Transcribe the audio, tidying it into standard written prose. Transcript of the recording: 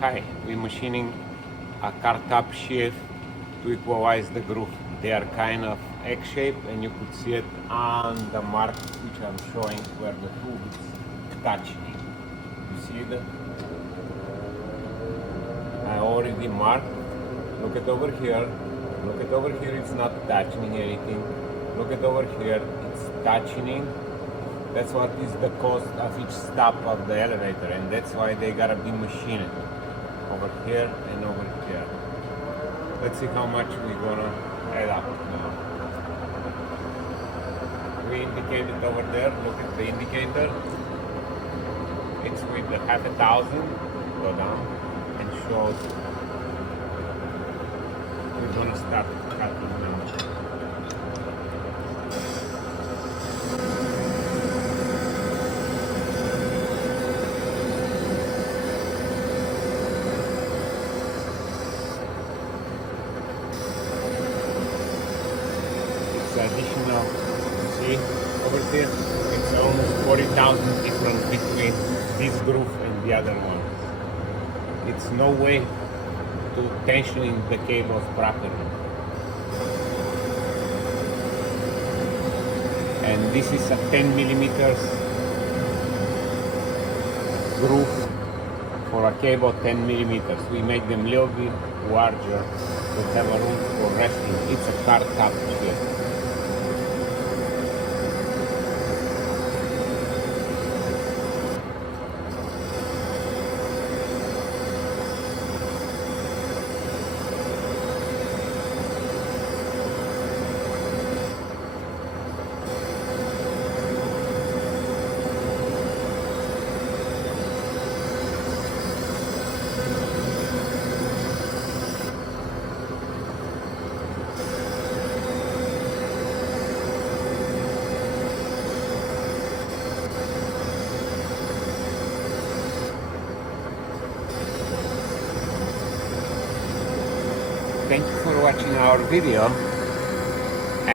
Hi, we're machining a car top sheave to equalize the groove. They are kind of egg-shaped, and you could see it on the mark which I'm showing where the tool is touching. You see that? I already marked. Look at over here. Look at over here, it's not touching anything. Look at over here, it's touching. That's what is the cost of each stop of the elevator, and that's why they gotta be machined over here and over here. Let's see how much we're gonna add up now. We indicated over there, look at the indicator. It's with the 5,000, go down and shows we're gonna start cutting now. Additional, see over there, it's almost 40,000 difference between this groove and the other one. It's no way to tensioning the cables properly. And this is a 10 millimeters groove for a cable 10 millimeters. We make them a little bit larger to have a room for resting. It's a car top sheave. Thank you for watching our video.